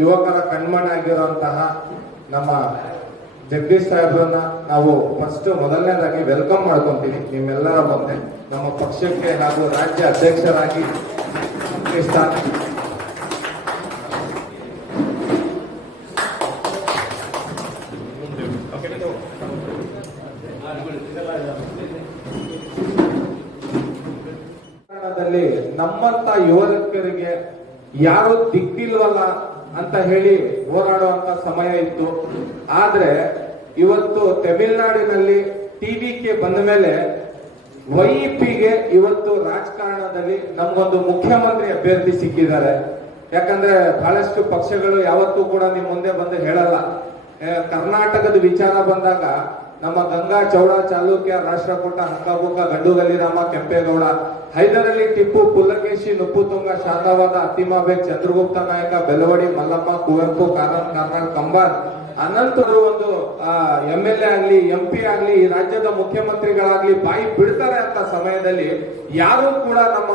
ಯುವಕರ ಕಣ್ಮಣಾಗಿರುವಂತಹ ನಮ್ಮ ಜಗದೀಶ್ ಸಾಹೇಬ್ರನ್ನ ನಾವು ಫಸ್ಟ್ ಮೊದಲನೇದಾಗಿ ವೆಲ್ಕಮ್ ಮಾಡ್ಕೊಂತೀವಿ ನಿಮ್ಮೆಲ್ಲರ ಮುಂದೆ ನಮ್ಮ ಪಕ್ಷಕ್ಕೆ ಹಾಗೂ ರಾಜ್ಯ ಅಧ್ಯಕ್ಷರಾಗಿ ನಮ್ಮಂತ ಯುವಕರಿಗೆ ಯಾರು ದಿಕ್ಕಿಲ್ವಲ್ಲ ಅಂತ ಹೇಳಿ ಹೋರಾಡುವಂತ ಸಮಯ ಇತ್ತು. ಆದ್ರೆ ಇವತ್ತು ತಮಿಳುನಾಡಿನಲ್ಲಿ ಟಿವಿಗೆ ಬಂದ ಮೇಲೆ ವೈಪಿಗೆ ಇವತ್ತು ರಾಜಕಾರಣದಲ್ಲಿ ನಮ್ಗೊಂದು ಮುಖ್ಯಮಂತ್ರಿ ಅಭ್ಯರ್ಥಿ ಸಿಕ್ಕಿದ್ದಾರೆ. ಯಾಕಂದ್ರೆ ಬಹಳಷ್ಟು ಪಕ್ಷಗಳು ಯಾವತ್ತೂ ಕೂಡ ನಿಮ್ ಮುಂದೆ ಬಂದು ಹೇಳಲ್ಲ. ಕರ್ನಾಟಕದ ವಿಚಾರ ಬಂದಾಗ ನಮ್ಮ ಗಂಗಾ ಚೌಡ ಚಾಲುಕ್ಯ ರಾಷ್ಟ್ರಕೂಟ ಹಕ್ಕಬುಕ್ಕ ಗಂಡುಗಲ್ಲಿರಾಮ ಕೆಂಪೇಗೌಡ ಹೈದರಲ್ಲಿ ಟಿಪ್ಪು ಪುಲ್ಲಕೇಶಿ ನುಪ್ಪುತುಂಗ ಶಾತವಾದ ಅತ್ತಿಮಾಬೇಗ್ ಚಂದ್ರಗುಪ್ತ ನಾಯಕ ಬೆಳವಡಿ ಮಲ್ಲಮ್ಮ ಕುವೆಂಪು ಕಾರ್ನಾಡ್ ಕಂಬಾರ್ ಅನಂತರು ಒಂದು MLA ಆಗ್ಲಿ MP ಆಗ್ಲಿ ಈ ರಾಜ್ಯದ ಮುಖ್ಯಮಂತ್ರಿಗಳಾಗ್ಲಿ ಬಾಯಿ ಬಿಡ್ತಾರೆ ಅಂತ ಸಮಯದಲ್ಲಿ ಯಾರು ಕೂಡ ನಮ್ಮ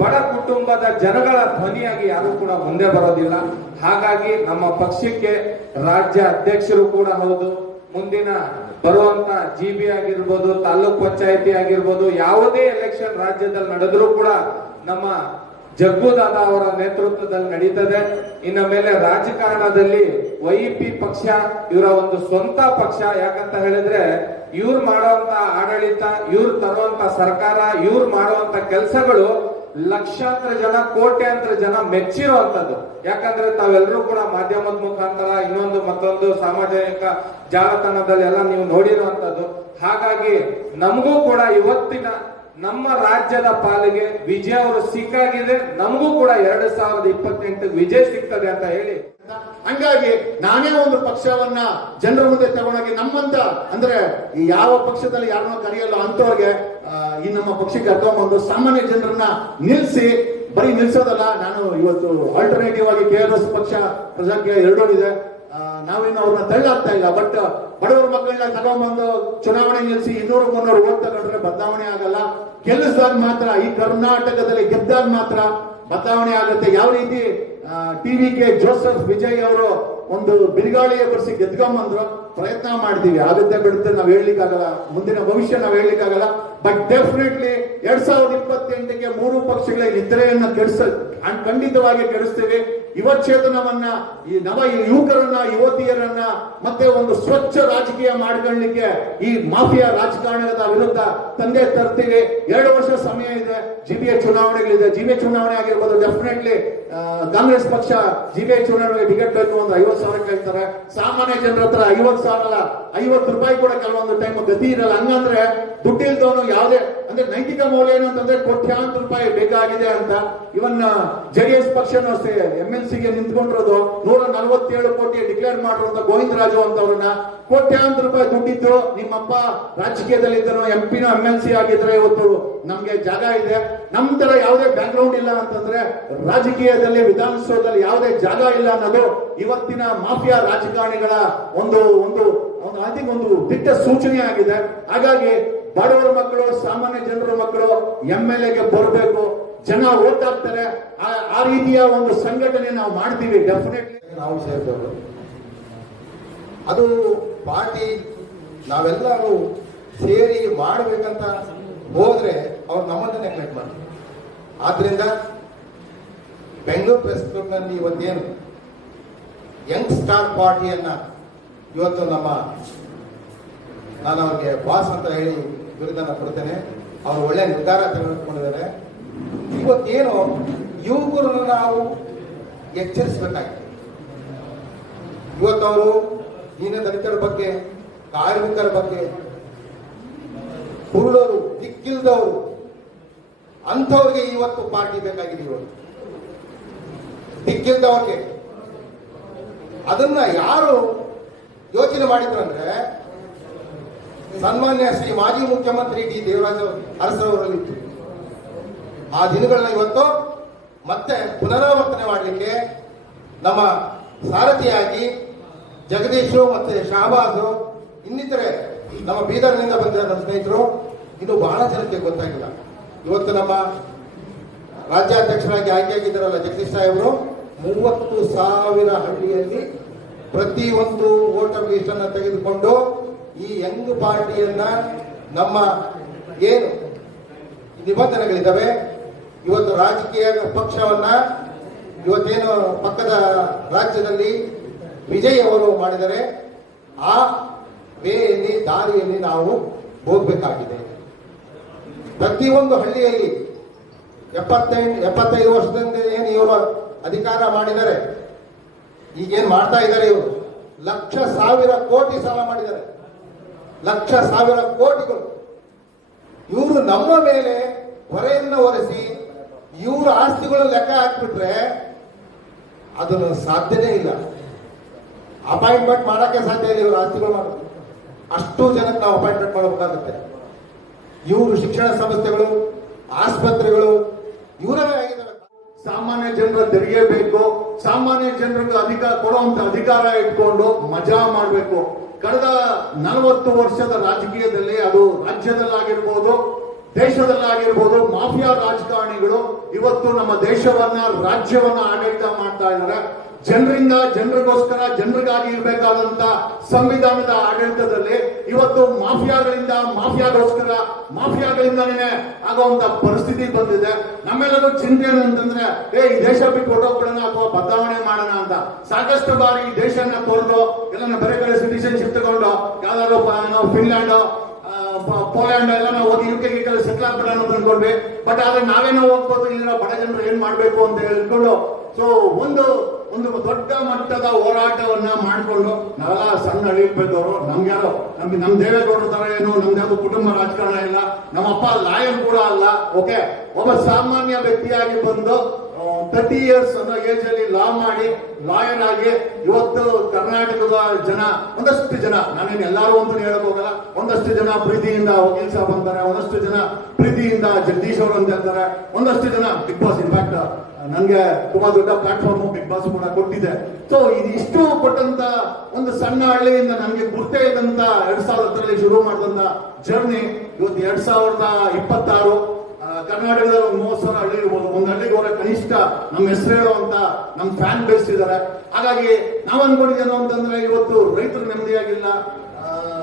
ಬಡ ಕುಟುಂಬದ ಜನಗಳ ಧ್ವನಿಯಾಗಿ ಯಾರು ಕೂಡ ಮುಂದೆ ಬರೋದಿಲ್ಲ. ಹಾಗಾಗಿ ನಮ್ಮ ಪಕ್ಷಕ್ಕೆ ರಾಜ್ಯ ಅಧ್ಯಕ್ಷರು ಕೂಡ ಹೌದು, ಮುಂದಿನ ಬರುವಂತ GB ಆಗಿರ್ಬೋದು, ತಾಲೂಕ್ ಪಂಚಾಯತಿ ಆಗಿರ್ಬೋದು, ಯಾವುದೇ ಎಲೆಕ್ಷನ್ ರಾಜ್ಯದಲ್ಲಿ ನಡೆದರೂ ಕೂಡ ನಮ್ಮ ಜಗ್ಗು ದಾದಾ ಅವರ ನೇತೃತ್ವದಲ್ಲಿ ನಡೀತದೆ. ಇನ್ನ ಮೇಲೆ ರಾಜಕಾರಣದಲ್ಲಿ YP ಪಕ್ಷ ಇವರ ಒಂದು ಸ್ವಂತ ಪಕ್ಷ. ಯಾಕಂತ ಹೇಳಿದ್ರೆ ಇವ್ರು ಮಾಡುವಂತ ಆಡಳಿತ, ಇವ್ರು ತರುವಂತ ಸರ್ಕಾರ, ಇವ್ರು ಮಾಡುವಂತ ಕೆಲಸಗಳು ಲಕ್ಷಾಂತರ ಜನ, ಕೋಟ್ಯಾಂತರ ಜನ ಮೆಚ್ಚಿರುವಂತದ್ದು. ಯಾಕಂದ್ರೆ ತಾವೆಲ್ಲರೂ ಕೂಡ ಮಾಧ್ಯಮದ ಮುಖಾಂತರ ಇನ್ನೊಂದು ಮತ್ತೊಂದು ಸಾಮಾಜಿಕ ಜಾಲತಾಣದಲ್ಲಿ ಎಲ್ಲ ನೀವು ನೋಡಿರುವಂತದ್ದು. ಹಾಗಾಗಿ ನಮಗೂ ಕೂಡ ಇವತ್ತಿನ ನಮ್ಮ ರಾಜ್ಯದ ಪಾಲಿಗೆ ವಿಜಯ ಅವರು ಸಿಕ್ಕಾಗಿದೆ. ನಮಗೂ ಕೂಡ 2028 ವಿಜಯ ಸಿಗ್ತದೆ ಅಂತ ಹೇಳಿ, ಹಂಗಾಗಿ ನಾನೇ ಒಂದು ಪಕ್ಷವನ್ನ ಜನರ ಮುಂದೆ ತಗೊಂಡೋಗಿ ನಮ್ಮಂತ ಅಂದ್ರೆ ಯಾವ ಪಕ್ಷದಲ್ಲಿ ಯಾರನ್ನ ಕರೆಯಲ್ಲ ಅಂತವ್ರಿಗೆ ಈ ನಮ್ಮ ಪಕ್ಷಕ್ಕೆ ಕರ್ಕೊಂಡ್ಬಂದು ಸಾಮಾನ್ಯ ಜನರನ್ನ ನಿಲ್ಸಿ, ಬರೀ ನಿಲ್ಸೋದಲ್ಲ, ನಾನು ಇವತ್ತು ಆಲ್ಟರ್ನೇಟಿವ್ ಆಗಿ KRS ಪಕ್ಷ ಪ್ರಜಾಕ್ಕೆ 2 ಇದೆ, ನಾವೇನು ಅವ್ರನ್ನ ತಳ್ಳಾಗ್ತಾ ಇಲ್ಲ. ಬಟ್ ಬಡವರ ಮಕ್ಕಳನ್ನ ತಗೊಂಡ್ಬಂದು ಚುನಾವಣೆ ನಿಲ್ಲಿಸಿ 200-300 ಓಟ್ ತಗೊಂಡ್ರೆ ಬದಲಾವಣೆ ಆಗಲ್ಲ. ಗೆಲ್ಲಿಸಿದಾಗ ಮಾತ್ರ, ಈ ಕರ್ನಾಟಕದಲ್ಲಿ ಗೆದ್ದಾಗ ಮಾತ್ರ ಬದಲಾವಣೆ ಆಗುತ್ತೆ. ಯಾವ ರೀತಿ ಟಿವಿಗೆ ಜೋಸೆಫ್ ವಿಜಯ್ ಅವರು ಒಂದು ಬಿರುಗಾಳಿಯ ಬರ್ಸಿ ಗೆದ್ಕೊಂಡ್ಬಂದ್ರು, ಪ್ರಯತ್ನ ಮಾಡ್ತೀವಿ. ಆಗುತ್ತೆ ಬಿಡುತ್ತೆ ನಾವು ಹೇಳಲಿಕ್ಕಾಗಲ್ಲ, ಮುಂದಿನ ಭವಿಷ್ಯ ನಾವು ಹೇಳಲಿಕ್ಕಾಗಲ್ಲ. ಬಟ್ ಡೆಫಿನೆಟ್ಲಿ 2028ಗೆ 3 ಪಕ್ಷಗಳ ನಿದ್ರೆಯನ್ನ ಖಂಡಿತವಾಗಿ ಕೆಡಿಸ್ತೀವಿ. ಯುವಚೇತನವನ್ನ, ಈ ನವ ಯುವಕರನ್ನ, ಯುವತಿಯರನ್ನ ಮತ್ತೆ ಒಂದು ಸ್ವಚ್ಛ ರಾಜಕೀಯ ಮಾಡ್ಕೊಳ್ಳಿಕ್ಕೆ ಈ ಮಾಫಿಯಾ ರಾಜಕಾರಣದ ವಿರುದ್ಧ ತಂದೆ ತರ್ತೀವಿ. 2 ವರ್ಷ ಸಮಯ ಇದೆ. GBA ಚುನಾವಣೆಗಳಿದೆ. GBA ಚುನಾವಣೆ ಆಗಿರ್ಬೋದು. ಡೆಫಿನೆಟ್ಲಿ ಕಾಂಗ್ರೆಸ್ ಪಕ್ಷ GBA ಚುನಾವಣೆಗೆ ಟಿಕೆಟ್ ಬೇಕು, ಒಂದು 50,000 ಕೇಳ್ತಾರೆ. ಸಾಮಾನ್ಯ ಜನರ ಹತ್ರ 50,000 ಅಲ್ಲ, 50 ರೂಪಾಯಿ ಕೂಡ ಕೆಲವೊಂದು ಟೈಮ್ ಗತಿ ಇರಲ್ಲ. ಹಂಗಂದ್ರೆ ದುಡ್ಡಿಲ್ದವನು ಯಾವುದೇ ಅಂದ್ರೆ ನೈತಿಕ ಮೌಲ್ಯ ಏನು ಅಂತಂದ್ರೆ ಕೋಟ್ಯಾಂತರ ರೂಪಾಯಿ ಬೇಕಾಗಿದೆ ಅಂತ. ಇವನ್ JDS ಪಕ್ಷನೂ ಅಷ್ಟೇ MLCಗೆ ನಿಂತ್ಕೊಂಡಿರೋದು 147 ಕೋಟಿ ಡಿಕ್ಲೇರ್ ಮಾಡಿರುವಂತ ಗೋವಿಂದರಾಜು ಅಂತವ್ರನ್ನ, ಕೋಟ್ಯಾಂತರ ರೂಪಾಯಿ ದುಡ್ಡಿದ್ದು ನಿಮ್ಮಪ್ಪ ರಾಜಕೀಯದಲ್ಲಿ ಇದ್ದನು, MP MLC ಆಗಿದ್ರೆ ಇವತ್ತು ನಮ್ಗೆ ಜಾಗ ಇದೆ. ನಮ್ ತರ ಯಾವುದೇ ಬ್ಯಾಕ್ ಗ್ರೌಂಡ್ ಇಲ್ಲ ಅಂತಂದ್ರೆ ರಾಜಕೀಯದಲ್ಲಿ, ವಿಧಾನಸೌಧದಲ್ಲಿ ಯಾವುದೇ ಜಾಗ ಇಲ್ಲ ಅನ್ನೋದು ಇವತ್ತಿನ ಮಾಫಿಯಾ ರಾಜಕಾರಣಿಗಳ ಒಂದು ದಿಟ್ಟ ಸೂಚನೆ ಆಗಿದೆ. ಹಾಗಾಗಿ ಬಡವರ ಮಕ್ಕಳು, ಸಾಮಾನ್ಯ ಜನರ ಮಕ್ಕಳು MLAಗೆ ಬರಬೇಕು, ಜನ ಓಟ್ ಹಾಕ್ತಾರೆ. ಆ ರೀತಿಯ ಒಂದು ಸಂಘಟನೆ ನಾವು ಮಾಡ್ತೀವಿ. ಡೆಫಿನೆಟ್ಲಿ ನಾವು ಸೇರ್ಬೇಕು. ಅದು ಪಾರ್ಟಿ ನಾವೆಲ್ಲರೂ ಸೇರಿ ಮಾಡಬೇಕಂತ ಹೋದ್ರೆ ಅವ್ರು ನಮ್ಮನ್ನ ನೆಗ್ಲೆಕ್ಟ್ ಮಾಡ್ತಾರೆ. ಆದ್ರಿಂದ ಬೆಂಗಳೂರು ಪ್ರೆಸ್ ಕ್ಲಬ್ ನಲ್ಲಿ ಇವತ್ತೇನು ಯಂಗ್ ಸ್ಟಾರ್ ಪಾರ್ಟಿಯನ್ನ ಇವತ್ತು ನಾನು ಅವ್ರಿಗೆ ಬಾಸ್ ಅಂತ ಹೇಳಿ ಬಿರುದನ್ನ ಕೊಡ್ತೇನೆ. ಅವ್ರು ಒಳ್ಳೆ ನಿರ್ಧಾರ ತೆಗೆದುಕೊಂಡಿದ್ದಾರೆ. ಇವತ್ತೇನು ಯುವಕರನ್ನು ನಾವು ಎಚ್ಚರಿಸಬೇಕಾಗಿದೆ. ಇವತ್ತವರು ದೀನದಲಿತರ ಬಗ್ಗೆ, ಕಾರ್ಮಿಕರ ಬಗ್ಗೆ, ಕುರುಡರು, ದಿಕ್ಕಿಲ್ದವರು, ಅಂಥವ್ರಿಗೆ ಇವತ್ತು ಪಾರ್ಟಿ ಬೇಕಾಗಿದೆ. ಇವತ್ತು ದಿಕ್ಕಿಲ್ದವ್ರಿಗೆ ಅದನ್ನ ಯಾರು ಯೋಚನೆ ಮಾಡಿದ್ರು ಅಂದ್ರೆ ಸನ್ಮಾನ್ಯ ಶ್ರೀ ಮಾಜಿ ಮುಖ್ಯಮಂತ್ರಿ ಡಿ ದೇವರಾಜ ಅರಸರವರಲ್ಲಿತ್ತು. ಆ ದಿನಗಳನ್ನ ಇವತ್ತು ಮತ್ತೆ ಪುನರಾವರ್ತನೆ ಮಾಡಲಿಕ್ಕೆ ನಮ್ಮ ಸಾರಥಿಯಾಗಿ ಜಗದೀಶು ಮತ್ತೆ ಶಹಬಾಜು, ಇನ್ನಿತರೆ ನಮ್ಮ ಬೀದರ್ನಿಂದ ಬಂದ ನಮ್ಮ ಸ್ನೇಹಿತರು, ಇದು ಬಹಳ ಜನಕ್ಕೆ ಗೊತ್ತಾಗಿಲ್ಲ. ಇವತ್ತು ನಮ್ಮ ರಾಜ್ಯಾಧ್ಯಕ್ಷರಾಗಿ ಆಯ್ಕೆಯಾಗಿದ್ದಾರಲ್ಲ ಜಗದೀಶ್ ಸಾಹೇಬರು, 30,000 ಹಳ್ಳಿಯಲ್ಲಿ ಪ್ರತಿಯೊಂದು ವೋಟರ್ ಲಿಸ್ಟ್ ಅನ್ನು ತೆಗೆದುಕೊಂಡು ಈ ಯಂಗ್ ಪಾರ್ಟಿಯನ್ನ ನಮ್ಮ ಏನು ನಿಬಂಧನೆಗಳಿದ್ದಾವೆ, ಇವತ್ತು ರಾಜಕೀಯ ಪಕ್ಷವನ್ನ ಇವತ್ತೇನು ಪಕ್ಕದ ರಾಜ್ಯದಲ್ಲಿ ವಿಜಯ್ ಅವರು ಮಾಡಿದರೆ ಆ ವೇಯಲ್ಲಿ ದಾರಿಯಲ್ಲಿ ನಾವು ಹೋಗಬೇಕಾಗಿದೆ. ಪ್ರತಿಯೊಂದು ಹಳ್ಳಿಯಲ್ಲಿ 75 ವರ್ಷದಿಂದ ಏನು ಇವರು ಅಧಿಕಾರ ಮಾಡಿದ್ದಾರೆ, ಈಗೇನ್ ಮಾಡ್ತಾ ಇದ್ದಾರೆ ಇವರು, ಲಕ್ಷ ಸಾವಿರ ಕೋಟಿ ಸಾಲ ಮಾಡಿದ್ದಾರೆ, ಲಕ್ಷ ಸಾವಿರ ಕೋಟಿಗಳು. ಇವರು ನಮ್ಮ ಮೇಲೆ ಹೊರೆಯನ್ನು ಹೊರಿಸಿ ಇವರ ಆಸ್ತಿಗಳನ್ನು ಲೆಕ್ಕ ಹಾಕ್ಬಿಟ್ರೆ ಅದನ್ನು ಸಾಧ್ಯನೇ ಇಲ್ಲ. ಅಪಾಯಿಂಟ್ಮೆಂಟ್ ಮಾಡಕ್ಕೆ ಸಾಧ್ಯ ಇಲ್ಲ ಇವರು ಆಸ್ತಿಗಳು ಮಾಡೋದು. ಅಷ್ಟು ಜನಕ್ಕೆ ನಾವು ಅಪಾಯಿಂಟ್ಮೆಂಟ್ ಮಾಡಬೇಕಾಗುತ್ತೆ. ಇವರು ಶಿಕ್ಷಣ ಸಂಸ್ಥೆಗಳು, ಆಸ್ಪತ್ರೆಗಳು ಇವರೇ ಆಗಿದ್ದಾರೆ. ಸಾಮಾನ್ಯ ಜನರ ತೆರಿಗೆ ಬೇಕು, ಸಾಮಾನ್ಯ ಜನರಿಗೆ ಅಧಿಕಾರ ಕೊಡುವಂತ ಅಧಿಕಾರ ಇಟ್ಕೊಂಡು ಮಜಾ ಮಾಡಬೇಕು. ಕಳೆದ 40 ವರ್ಷದ ರಾಜಕೀಯದಲ್ಲಿ, ಅದು ರಾಜ್ಯದಲ್ಲಾಗಿರ್ಬೋದು, ದೇಶದಲ್ಲಾಗಿರ್ಬೋದು, ಮಾಫಿಯಾ ರಾಜಕಾರಣಿಗಳು ಇವತ್ತು ನಮ್ಮ ದೇಶವನ್ನ, ರಾಜ್ಯವನ್ನ ಆಡಳಿತ ಮಾಡ್ತಾ ಇದ್ದಾರೆ. ಜನರಿಂದ, ಜನರಿಗೋಸ್ಕರ, ಜನರಿಗಾಗಿ ಇರಬೇಕಾದಂತ ಸಂವಿಧಾನದ ಆಡಳಿತದಲ್ಲಿ ಇವತ್ತು ಮಾಫಿಯಾಗೋಸ್ಕರ ಮಾಫಿಯಾಗಳಿಂದಾನೇ ಆಗುವಂತ ಪರಿಸ್ಥಿತಿ ಬಂದಿದೆ. ನಮ್ಮೆಲ್ಲರೂ ಚಿಂತೆ ಏನು ಅಂತಂದ್ರೆ, ಈ ದೇಶ ಬಿಟ್ಟು ಹೊರಟೋಗ್ಬಿಡೋಣ ಅಥವಾ ಬದಲಾವಣೆ ಮಾಡೋಣ ಅಂತ. ಸಾಕಷ್ಟು ಬಾರಿ ಈ ದೇಶನ ತೊರೆದು ಎಲ್ಲ ಬೇರೆ ಕಡೆ ಸಿಟಿಸನ್ಶಿಪ್ ತಗೊಂಡು ಯಾವ್ದಾದ್ರು ಫಿನ್ಲ್ಯಾಂಡ್, ಪೋಲ್ಯಾಂಡ್ ಎಲ್ಲ ನಾವು ಹೋಗಿ UK ಸೆಟ್ಲ್ ಆಗ್ಬಿಡೋಣ ಅಂತ ಅನ್ಕೊಂಡ್ವಿ. ಬಟ್ ಆದ್ರೆ ನಾವೇನೋ ಹೋಗ್ಬೋದು, ಇಲ್ಲಿರೋ ಬಡ ಜನರು ಏನ್ ಮಾಡ್ಬೇಕು ಅಂತ ಹೇಳ್ಕೊಂಡು ಸೊ ಒಂದು ದೊಡ್ಡ ಮಟ್ಟದ ಹೋರಾಟವನ್ನ ಮಾಡಿಕೊಂಡು ನಾವೆಲ್ಲ ಸಣ್ಣ ಹಳ್ಳಿಬೇಕವರು, ನಮ್ ದೇವೇಗೌಡರ ತರ ಏನು ನಮ್ದು ಯಾವ್ದು ಕುಟುಂಬ ರಾಜಕಾರಣ ಇಲ್ಲ, ನಮ್ಮ ಅಪ್ಪ ಲಾಯರ್ ಕೂಡ ಅಲ್ಲ. ಓಕೆ, ಒಬ್ಬ ಸಾಮಾನ್ಯ ವ್ಯಕ್ತಿಯಾಗಿ ಬಂದು 30 years ಅನ್ನೋ ಏಜ್ ಅಲ್ಲಿ ಲಾ ಮಾಡಿ ಲಾಯರ್ ಆಗಿ ಇವತ್ತು ಕರ್ನಾಟಕದ ಜನ, ಒಂದಷ್ಟು ಜನ, ನಾನೇನು ಎಲ್ಲಾರು ಅಂತ ಹೇಳಕ್ ಹೋಗಲ್ಲ, ಒಂದಷ್ಟು ಜನ ಪ್ರೀತಿಯಿಂದ ವಕೀಲ್ ಸಾಬ್ ಅಂತಾರೆ, ಒಂದಷ್ಟು ಜನ ಪ್ರೀತಿಯಿಂದ ಜಗದೀಶ್ ಅವರು ಅಂತ ಹೇಳ್ತಾರೆ, ಒಂದಷ್ಟು ಜನ ಬಿಗ್ ಬಾಸ್. ಇನ್ಫ್ಯಾಕ್ಟ್ ನನ್ಗೆ ತುಂಬಾ ದೊಡ್ಡ ಪ್ಲಾಟ್ಫಾರ್ಮ್ ಬಿಗ್ ಬಾಸ್ ಕೂಡ ಕೊಟ್ಟಿದೆ. ಸೊ ಇದಿಷ್ಟು ಕೊಟ್ಟಂತ ಒಂದು ಸಣ್ಣ ಹಳ್ಳಿಯಿಂದ ನನಗೆ ಗುರ್ತೇ ಇದ್ದಂತ 2010ರಲ್ಲಿ ಶುರು ಮಾಡಿದಂತ ಜರ್ನಿ ಇವತ್ತು 2026 ಕರ್ನಾಟಕದ 30,000 ಹಳ್ಳಿ ಇರ್ಬೋದು. ಒಂದು ಹಳ್ಳಿಗೆ ಹೋದ್ರೆ ಕನಿಷ್ಠ ನಮ್ಮ ಹೆಸರು ಹೇಳುವಂತ ನಮ್ ಫ್ಯಾನ್ ಬೇಸ್ ಇದ್ದಾರೆ. ಹಾಗಾಗಿ ನಾವ್ ಅನ್ಕೊಂಡಿದ್ದೇನು ಅಂತಂದ್ರೆ, ಇವತ್ತು ರೈತರು ನೆಮ್ಮದಿಯಾಗಿಲ್ಲ,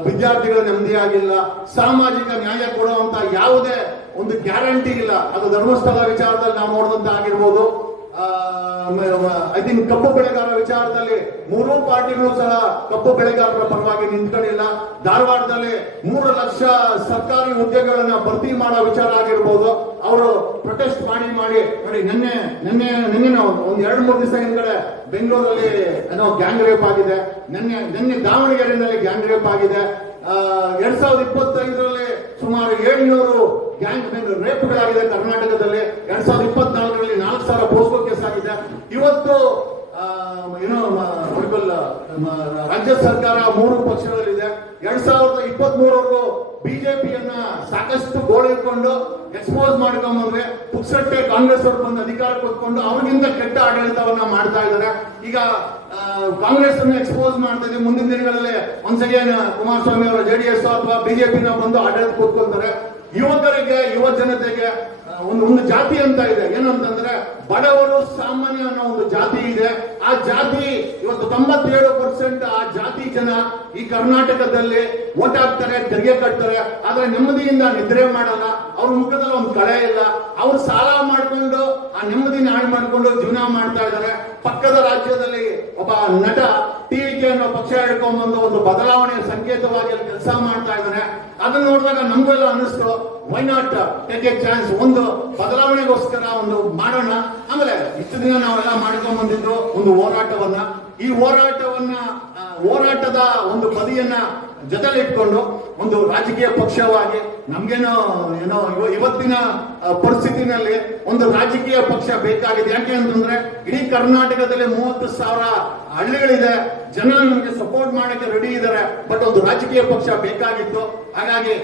ವಿದ್ಯಾರ್ಥಿಗಳ ನೆಮ್ಮದಿಯಾಗಿಲ್ಲ, ಸಾಮಾಜಿಕ ನ್ಯಾಯ ಕೊಡುವಂತ ಯಾವುದೇ ಒಂದು ಗ್ಯಾರಂಟಿ ಇಲ್ಲ. ಅದು ಧರ್ಮಸ್ಥಳ ವಿಚಾರದಲ್ಲಿ ನಾವು ನೋಡಿದಂತ ಆಗಿರ್ಬೋದು. ಐ ಥಿಂಕ್ ಕಬ್ಬು ಬೆಳೆಗಾರರ ವಿಚಾರದಲ್ಲಿ 3 ಪಾರ್ಟಿಗಳು ಸಹ ಕಬ್ಬು ಬೆಳೆಗಾರರ ಪರವಾಗಿ ನಿಂತ್ಕೊಂಡಿಲ್ಲ. ಧಾರವಾಡದಲ್ಲಿ 3 ಲಕ್ಷ ಸರ್ಕಾರಿ ಹುದ್ದೆಗಳನ್ನ ಭರ್ತಿ ಮಾಡೋ ವಿಚಾರ ಆಗಿರ್ಬೋದು. ಅವರು ಪ್ರೊಟೆಸ್ಟ್ ಮಾಡಿ ನೋಡಿ ನಿನ್ನೆ ಒಂದು 2-3 ದಿವಸ ಹಿಂದ್ಗಡೆ ಬೆಂಗಳೂರಲ್ಲಿ ಏನೋ ಗ್ಯಾಂಗ್ ರೇಪ್ ಆಗಿದೆ. ನಿನ್ನೆ ದಾವಣಗೆರೆಯಲ್ಲಿ ಗ್ಯಾಂಗ್ ರೇಪ್ ಆಗಿದೆ. 2025ರಲ್ಲಿ ಸುಮಾರು 700 ಗ್ಯಾಂಗ್ ರೇಪ್ಗಳಾಗಿದೆ ಕರ್ನಾಟಕದಲ್ಲಿ. 2024ರಲ್ಲಿ 4,000 ಪೋಸ್ಕೋ ಕೇಸ್ ಆಗಿದೆ. ಇವತ್ತು ರಾಜ್ಯ ಸರ್ಕಾರ 3 ಪಕ್ಷಗಳಲ್ಲಿದೆ. 2023ವರೆಗೂ ಬಿಜೆಪಿಯನ್ನ ಸಾಕಷ್ಟು ಗೋಳಿಕೊಂಡು ಎಕ್ಸ್ಪೋಸ್ ಮಾಡ್ಕೊಂಡ್ಬಂದ್ರೆ ಪುಕ್ಸಟ್ಟೆ ಕಾಂಗ್ರೆಸ್ ಅವರು ಬಂದು ಅಧಿಕಾರ ಕೊಟ್ಕೊಂಡು ಅವ್ರಿಗಿಂತ ಕೆಟ್ಟ ಆಡಳಿತವನ್ನ ಮಾಡ್ತಾ ಇದ್ದಾರೆ. ಈಗ ಕಾಂಗ್ರೆಸ್ ಅನ್ನು ಎಕ್ಸ್ಪೋಸ್ ಮಾಡ್ತಾ ಇದ್ದೀವಿ. ಮುಂದಿನ ದಿನಗಳಲ್ಲಿ ಒಂದ್ಸಲ ಕುಮಾರಸ್ವಾಮಿ ಅವರ JDS ಅಥವಾ ಬಿಜೆಪಿನ ಬಂದು ಆಡಳಿತ ಕೊಟ್ಕೊಳ್ತಾರೆ. ಯುವಕರಿಗೆ, ಯುವ ಜನತೆಗೆ ಒಂದು ಜಾತಿ ಅಂತ ಇದೆ. ಏನಂತಂದ್ರೆ ಬಡವರು, ಸಾಮಾನ್ಯ ಅನ್ನೋ ಒಂದು ಜಾತಿ ಇದೆ. ಆ ಜಾತಿ ಇವತ್ತು 97% ಆ ಜಾತಿ ಜನ ಈ ಕರ್ನಾಟಕದಲ್ಲಿ ವೋಟ್ ಹಾಕ್ತಾರೆ, ತೆರಿಗೆ ಕಟ್ತಾರೆ, ಆದ್ರೆ ನೆಮ್ಮದಿಯಿಂದ ನಿದ್ರೆ ಮಾಡಲ್ಲ. ಅವ್ರ ಮುಖದಲ್ಲಿ ಒಂದು ಕಳೆ ಇಲ್ಲ. ಅವ್ರು ಸಾಲ ಮಾಡ್ಕೊಂಡು ಆ ನೆಮ್ಮದಿನ ಹಾಳು ಮಾಡ್ಕೊಂಡು ಜೀವನ ಮಾಡ್ತಾ ಇದ್ದಾರೆ. ಪಕ್ಕದ ರಾಜ್ಯದಲ್ಲಿ ಒಬ್ಬ ನಟ TVK ಅನ್ನೋ ಪಕ್ಷ ಹಿಡ್ಕೊಂಡ್ಬಂದು ಒಂದು ಬದಲಾವಣೆಯ ಸಂಕೇತವಾಗಿ ಅಲ್ಲಿ ಕೆಲಸ ಮಾಡ್ತಾ ಇದ್ದಾರೆ. ಅದನ್ನ ನೋಡಿದಾಗ ನಮ್ಗೆಲ್ಲ ಅನಿಸ್ತು, why not take A chance, ಒಂದು ಬದಲಾವಣೆಗೋಸ್ಕರ ಒಂದು ಮಾಡೋಣ. ಆಮೇಲೆ ಇಷ್ಟು ದಿನ ನಾವೆಲ್ಲ ಮಾಡ್ಕೊಂಡ್ ಬಂದಿದ್ದು ಒಂದು ಹೋರಾಟವನ್ನ, ಈ ಹೋರಾಟದ ಒಂದು ಬದಿಯನ್ನ ಜೊತೆಲಿ ಇಟ್ಕೊಂಡು ಒಂದು ರಾಜಕೀಯ ಪಕ್ಷವಾಗಿ ನಮ್ಗೇನೋ ಇವತ್ತಿನ ಪರಿಸ್ಥಿತಿನಲ್ಲಿ ಒಂದು ರಾಜಕೀಯ ಪಕ್ಷ ಬೇಕಾಗಿದೆ. ಯಾಕೆ ಅಂತಂದ್ರೆ ಇಡೀ ಕರ್ನಾಟಕದಲ್ಲಿ 30,000 ಹಳ್ಳಿಗಳಿದೆ. ಜನ ನಮ್ಗೆ ಸಪೋರ್ಟ್ ಮಾಡಕ್ಕೆ ರೆಡಿ ಇದ್ದಾರೆ. ಬಟ್ ಒಂದು ರಾಜಕೀಯ ಪಕ್ಷ ಬೇಕಾಗಿತ್ತು. ಹಾಗಾಗಿ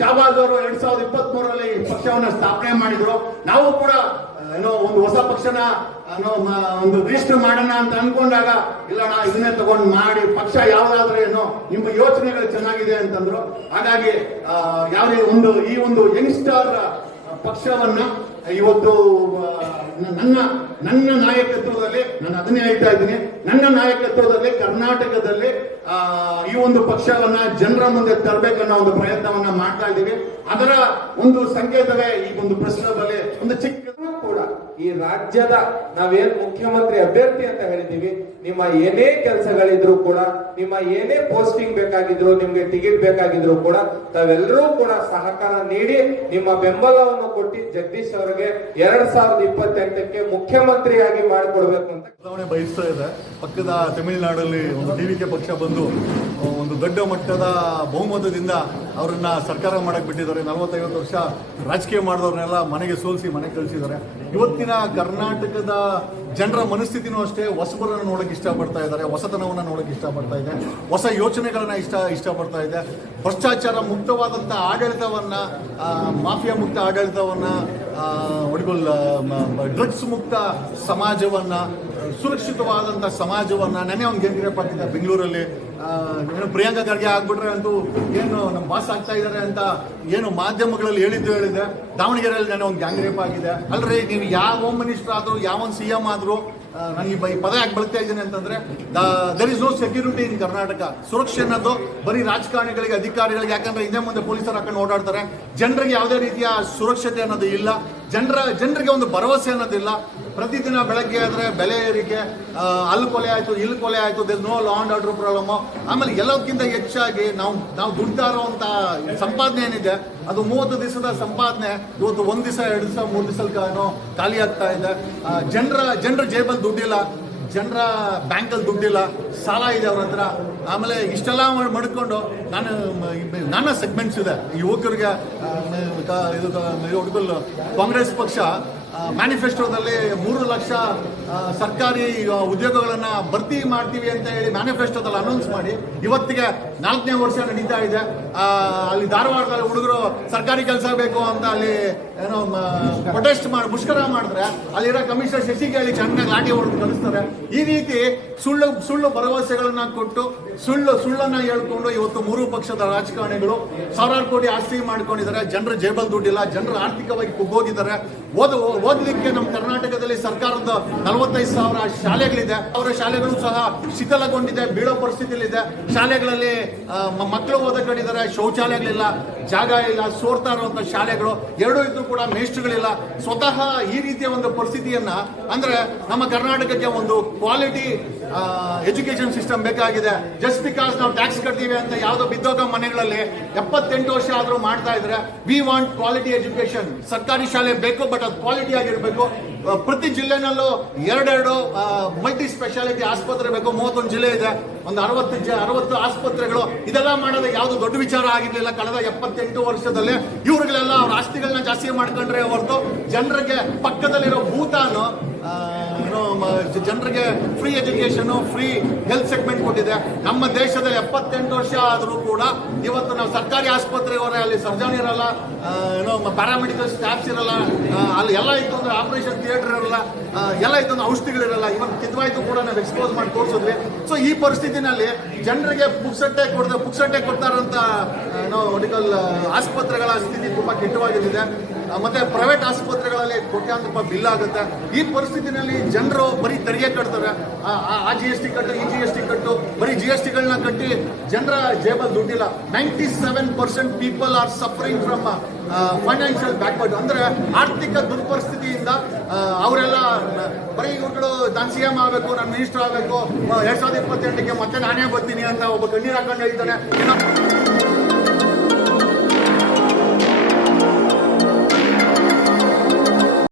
ಶಾಬಾಜ್ ಅವರು 2023ರಲ್ಲಿ ಪಕ್ಷವನ್ನ ಸ್ಥಾಪನೆ ಮಾಡಿದ್ರು. ನಾವು ಕೂಡ ಒಂದು ಹೊಸ ಪಕ್ಷನ ಒಂದು ರಿಜಿಸ್ಟರ್ ಮಾಡೋಣ ಅಂತ ಅನ್ಕೊಂಡಾಗ, ಇಲ್ಲ ನಾ ಇದನ್ನೇ ತಗೊಂಡು ಮಾಡಿ, ಪಕ್ಷ ಯಾವ್ದಾದ್ರೆ ಏನೋ ನಿಮ್ಮ ಯೋಚನೆಗಳು ಚೆನ್ನಾಗಿದೆ ಅಂತಂದ್ರು. ಹಾಗಾಗಿ ಈ ಒಂದು ಯಂಗ್ಸ್ಟರ್ ಪಕ್ಷವನ್ನ ಇವತ್ತು ನನ್ನ ನನ್ನ ನಾಯಕತ್ವದಲ್ಲಿ ನಾನು ಅದನ್ನೇ ಹೇಳ್ತಾ ಇದ್ದೀನಿ, ನನ್ನ ನಾಯಕತ್ವದಲ್ಲಿ ಕರ್ನಾಟಕದಲ್ಲಿ ಈ ಒಂದು ಪಕ್ಷವನ್ನ ಜನರ ಮುಂದೆ ತರಬೇಕನ್ನೋ ಒಂದು ಪ್ರಯತ್ನವನ್ನ ಮಾಡ್ತಾ ಇದ್ದೀವಿ. ಅದರ ಒಂದು ಸಂಕೇತವೇ ಈ ಒಂದು ಪ್ರಶ್ನದಲ್ಲಿ ಒಂದು ಚಿಕ್ಕ ಕೂಡ ಈ ರಾಜ್ಯದ ನಾವೇನ್ ಮುಖ್ಯಮಂತ್ರಿ ಅಭ್ಯರ್ಥಿ ಅಂತ ಹೇಳಿದೀವಿ, ನಿಮ್ಮ ಏನೇ ಕೆಲಸಗಳಿದ್ರು ಕೂಡ, ನಿಮ್ಮ ಏನೇ ಪೋಸ್ಟಿಂಗ್ ಬೇಕಾಗಿದ್ರು, ನಿಮ್ಗೆ ಟಿಕೆಟ್ ಬೇಕಾಗಿದ್ರು ಕೂಡ ತಾವೆಲ್ಲರೂ ಕೂಡ ಸಹಕಾರ ನೀಡಿ ನಿಮ್ಮ ಬೆಂಬಲವನ್ನು ಕೊಟ್ಟು ಜಗದೀಶ್ ಅವರಿಗೆ 2028ಕ್ಕೆ ಮುಖ್ಯಮಂತ್ರಿಯಾಗಿ ಮಾಡಿಕೊಡ್ಬೇಕು ಅಂತ ಬದಲಾವಣೆ ಬಯಸ್ತಾ ಇದೆ. ಪಕ್ಕದ ತಮಿಳುನಾಡಲ್ಲಿ ಒಂದು ಡಿವಿಕೆ ಪಕ್ಷ ಬಂದು ಒಂದು ದೊಡ್ಡ ಮಟ್ಟದ ಬಹುಮತದಿಂದ ಅವರನ್ನ ಸರ್ಕಾರ ಮಾಡಕ್ ಬಿಟ್ಟಿದ್ದಾರೆ. 40-50 ವರ್ಷ ರಾಜಕೀಯ ಮಾಡಿದವ್ರನ್ನೆಲ್ಲ ಮನೆಗೆ ಸೋಲಿಸಿ ಮನೆಗೆ ಕಳಿಸಿದ್ದಾರೆ. ಇವತ್ತಿನ ಕರ್ನಾಟಕದ ಜನರ ಮನಸ್ಥಿತಿನೂ ಅಷ್ಟೇ, ಹೊಸಬರನ್ನು ನೋಡಕ್ಕೆ ಇಷ್ಟಪಡ್ತಾ ಇದ್ದಾರೆ, ಹೊಸತನವನ್ನ ನೋಡಕ್ಕೆ ಇಷ್ಟಪಡ್ತಾ ಇದೆ, ಹೊಸ ಯೋಚನೆಗಳನ್ನ ಇಷ್ಟಪಡ್ತಾ ಇದೆ. ಭ್ರಷ್ಟಾಚಾರ ಮುಕ್ತವಾದಂಥ ಆಡಳಿತವನ್ನ, ಮಾಫಿಯಾ ಮುಕ್ತ ಆಡಳಿತವನ್ನ, ಡ್ರಗ್ಸ್ ಮುಕ್ತ ಸಮಾಜವನ್ನ, ಸುರಕ್ಷಿತವಾದಂಥ ಸಮಾಜವನ್ನ ನೆನೆ ಒಂದು ಗ್ಯಾಂಗ್ರೇಪ್ ಆಗ್ತಿದೆ ಬೆಂಗಳೂರಲ್ಲಿ. ಏನು ಪ್ರಿಯಾಂಕಾ ಖರ್ಗೆ ಆಗ್ಬಿಟ್ರೆ ಅಂತೂ ಏನು ನಮ್ಮ ಬಾಸ್ ಆಗ್ತಾ ಇದ್ದಾರೆ ಅಂತ ಏನು ಮಾಧ್ಯಮಗಳಲ್ಲಿ ಹೇಳಿದೆ. ದಾವಣಗೆರೆಯಲ್ಲಿ ನೆನೆ ಒಂದು ಗ್ಯಾಂಗ್ರೇಪ್ ಆಗಿದೆ. ಅಲ್ರಿ, ನೀವು ಯಾವ ಹೋಮ್ ಮಿನಿಸ್ಟರ್ ಆದ್ರೂ, ಯಾವ ಒಂದು CM ಆದ್ರೂ, ನಾನು ಈ ಪದ ಯಾಕೆ ಬಳಸ್ತಾ ಇದ್ದೀನಿ ಅಂತಂದ್ರೆ, there is no security in Karnataka. ಸುರಕ್ಷೆ ಅನ್ನೋದು ಬರೀ ರಾಜಕಾರಣಿಗಳಿಗೆ, ಅಧಿಕಾರಿಗಳಿಗೆ, ಯಾಕಂದ್ರೆ ಹಿಂದೆ ಮುಂದೆ ಪೊಲೀಸರು ಹಾಕೊಂಡು ಓಡಾಡ್ತಾರೆ. ಜನರಿಗೆ ಯಾವುದೇ ರೀತಿಯ ಸುರಕ್ಷತೆ ಅನ್ನೋದು ಇಲ್ಲ, ಜನರಿಗೆ ಒಂದು ಭರವಸೆ ಅನ್ನೋದಿಲ್ಲ. ಪ್ರತಿದಿನ ಬೆಳಗ್ಗೆ ಆದ್ರೆ ಬೆಲೆ ಏರಿಕೆ, ಅಲ್ಲಿ ಕೊಲೆ ಆಯ್ತು, ಇಲ್ಲಿ ಕೊಲೆ ಆಯ್ತು, this no law and order problem. ಆಮೇಲೆ ಎಲ್ಲದಕ್ಕಿಂತ ಹೆಚ್ಚಾಗಿ ನಾವು ದುಡ್ತಾ ಇರುವಂತ ಸಂಪಾದನೆ ಏನಿದೆ, ಅದು 30 ದಿವಸದ ಸಂಪಾದನೆ ಇವತ್ತು 1 ದಿವಸ, 2 ದಿವಸ, 3 ದಿವಸ ಖಾಲಿ ಆಗ್ತಾ ಇದೆ. ಜನರ ಜೇಬಲ್ಲಿ ದುಡ್ಡಿಲ್ಲ, ಜನರ ಬ್ಯಾಂಕಲ್ಲಿ ದುಡ್ಡಿಲ್ಲ, ಸಾಲ ಇದೆ ಅವ್ರ ಹತ್ರ. ಆಮೇಲೆ ಇಷ್ಟೆಲ್ಲ ಮಾಡ್ಕೊಂಡು ನನ್ನ ಸೆಗ್ಮೆಂಟ್ಸ್ ಇದೆ ಯುವಕರಿಗೆ. ಕಾಂಗ್ರೆಸ್ ಪಕ್ಷ ಮ್ಯಾನಿಫೆಸ್ಟೋದಲ್ಲಿ 3 ಲಕ್ಷ ಸರ್ಕಾರಿ ಉದ್ಯೋಗಗಳನ್ನ ಭರ್ತಿ ಮಾಡ್ತೀವಿ ಅಂತ ಹೇಳಿ ಮ್ಯಾನಿಫೆಸ್ಟೋದಲ್ಲಿ ಅನೌನ್ಸ್ ಮಾಡಿ ಇವತ್ತಿಗೆ 4ನೇ ವರ್ಷ ನಡೀತಾ ಇದೆ. ಅಲ್ಲಿ ಧಾರವಾಡದಲ್ಲಿ ಹುಡುಗರು ಸರ್ಕಾರಿ ಕೆಲಸ ಬೇಕು ಅಂತ ಅಲ್ಲಿ ಏನೋ ಪ್ರೊಟೆಸ್ಟ್ ಮುಷ್ಕರ ಮಾಡಿದ್ರೆ ಅಲ್ಲಿರೋ ಕಮಿಷನರ್ ಶಶಿಗೆ ಚೆನ್ನಾಗಿ ಲಾಠಿ ಹೊಡೆದು ಕಳಿಸ್ತಾರೆ. ಈ ರೀತಿ ಸುಳ್ಳು ಭರವಸೆಗಳನ್ನ ಕೊಟ್ಟು ಸುಳ್ಳನ್ನ ಹೇಳ್ಕೊಂಡು ಇವತ್ತು 3 ಪಕ್ಷದ ರಾಜಕಾರಣಿಗಳು ಸಾವಿರಾರು ಕೋಟಿ ಆಸ್ತಿ ಮಾಡ್ಕೊಂಡಿದ್ದಾರೆ. ಜನರ ಜೇಬಲ್ ದುಡ್ಡಿಲ್ಲ, ಜನರು ಆರ್ಥಿಕವಾಗಿ ಕುಗ್ಗೋಗಿದ್ದಾರೆ. ಓದಲಿಕ್ಕೆ ನಮ್ಮ ಕರ್ನಾಟಕದಲ್ಲಿ ಸರ್ಕಾರದ 45,000 ಶಾಲೆಗಳಿದೆ. ಅವರ ಶಾಲೆಗಳು ಸಹ ಶಿಥಿಲಗೊಂಡಿದೆ, ಬೀಳೋ ಪರಿಸ್ಥಿತಿಯಲ್ಲಿದೆ. ಶಾಲೆಗಳಲ್ಲಿ ಮಕ್ಕಳು ಓದಕೊಂಡಿದ್ದಾರೆ, ಶೌಚಾಲಯಗಳಿಲ್ಲ, ಜಾಗ ಇಲ್ಲ, ಸೋರ್ತಾ ಇರುವಂತ ಶಾಲೆಗಳು ಎರಡೂ ಇದ್ರೂ ಕೂಡ ಮೇಷ್ಟ್ರುಗಳಿಲ್ಲ. ಸ್ವತಃ ಈ ರೀತಿಯ ಒಂದು ಪರಿಸ್ಥಿತಿಯನ್ನ, ಅಂದ್ರೆ ನಮ್ಮ ಕರ್ನಾಟಕಕ್ಕೆ ಒಂದು ಕ್ವಾಲಿಟಿ ಎಜುಕೇಶನ್ ಸಿಸ್ಟಮ್ ಬೇಕಾಗಿದೆ. ಜಸ್ಟ್ ಬಿಕಾಸ್ ನಾವು ಟ್ಯಾಕ್ಸ್ ಕಟ್ತೀವಿ ಅಂತ ಯಾವುದೋ ಬಿದ್ದೋಗ ಮನೆಗಳಲ್ಲಿ 78 ವರ್ಷ ಆದ್ರೂ ಮಾಡ್ತಾ ಇದ್ರೆ, ವಿ ವಾಂಟ್ ಕ್ವಾಲಿಟಿ ಎಜುಕೇಶನ್. ಸರ್ಕಾರಿ ಶಾಲೆ ಬೇಕು, ಬಟ್ ಅದು ಕ್ವಾಲಿಟಿ ಆಗಿರ್ಬೇಕು. ಪ್ರತಿ ಜಿಲ್ಲೆನಲ್ಲೂ 2 ಮಲ್ಟಿ ಸ್ಪೆಷಾಲಿಟಿ ಆಸ್ಪತ್ರೆ ಬೇಕು. 31 ಜಿಲ್ಲೆ ಇದೆ, ಒಂದು 60 ಆಸ್ಪತ್ರೆಗಳು. ಇದೆಲ್ಲ ಮಾಡೋದು ಯಾವುದು ದೊಡ್ಡ ವಿಚಾರ ಆಗಿರ್ಲಿಲ್ಲ ಕಳೆದ 78 ವರ್ಷದಲ್ಲಿ. ಇವ್ರಿಗೆಲ್ಲ ಅವ್ರ ಆಸ್ತಿಗಳನ್ನ ಜಾಸ್ತಿ ಮಾಡ್ಕೊಂಡ್ರೆ ಹೊರತು ಜನರಿಗೆ ಪಕ್ಕದಲ್ಲಿರೋ ಭೂತಾನು ಜನರಿಗೆ free education, free health segment ಕೊಟ್ಟಿದೆ. ನಮ್ಮ ದೇಶದಲ್ಲಿ 78 ವರ್ಷ ಆದರೂ ಕೂಡ ಇವತ್ತು ನಾವು ಸರ್ಕಾರಿ ಆಸ್ಪತ್ರೆಗೆ ಹೋದ್ರೆ ಅಲ್ಲಿ ಸರ್ಜನ್ ಇರಲ್ಲ, ಪ್ಯಾರಾಮೆಡಿಕಲ್ ಸ್ಟಾಫ್ಸ್ ಇರಲ್ಲ, ಅಲ್ಲಿ ಎಲ್ಲ ಇತ್ತು ಅಂದ್ರೆ ಆಪರೇಷನ್ ಥಿಯೇಟರ್ ಇರಲ್ಲ, ಎಲ್ಲ ಇತ್ತು ಅಂದ್ರೆ ಔಷಧಿಗಳಿರಲ್ಲ. ಇವನ್ ಕಿದ್ವಾಯ್ತು ಕೂಡ ನಾವು ಎಕ್ಸ್ಪೋಸ್ ಮಾಡಿ ತೋರಿಸಿದ್ವಿ. ಸೊ ಈ ಪರಿಸ್ಥಿತಿನಲ್ಲಿ ಜನರಿಗೆ ಪುಕ್ಸಟ್ಟೆ ಕೊಡ್ತಾರಂತ ಮೆಡಿಕಲ್ ಆಸ್ಪತ್ರೆಗಳ ಸ್ಥಿತಿ ತುಂಬಾ ಕೆಟ್ಟವಾಗಿದೆ. ಮತ್ತೆ ಪ್ರೈವೇಟ್ ಆಸ್ಪತ್ರೆಗಳಲ್ಲಿ ಕೋಟ್ಯಾಂತರ ರೂಪಾಯಿ ಬಿಲ್ ಆಗುತ್ತೆ. ಈ ಪರಿಸ್ಥಿತಿನಲ್ಲಿ ಜನರು ಬರೀ ತೆರಿಗೆ ಕಟ್ತಾರೆ. ಆ GST ಕಟ್ಟು, ಈ GST ಕಟ್ಟು, ಬರೀ GSTಗಳನ್ನ ಕಟ್ಟಿ ಜನರ ಜೇಬಲ್ ದುಡ್ಡಿಲ್ಲ. 97% people are suffering from financial backward. ಅಂದ್ರೆ ಆರ್ಥಿಕ ದುರ್ಪರಿಸ್ಥಿತಿಯಿಂದ ಅವರೆಲ್ಲ ಬರೀ ಇವ್ರುಗಳು ನಾನು CM ಆಗಬೇಕು, ನಾನು ಮಿನಿಸ್ಟರ್ ಆಗಬೇಕು, 2028ಕ್ಕೆ ಮತ್ತೆ ನಾನೇ ಬರ್ತೀನಿ ಅಂತ ಒಬ್ಬ ಕಣ್ಣೀರ್ ಹಾಕೊಂಡು ಹೇಳ್ತಾನೆ.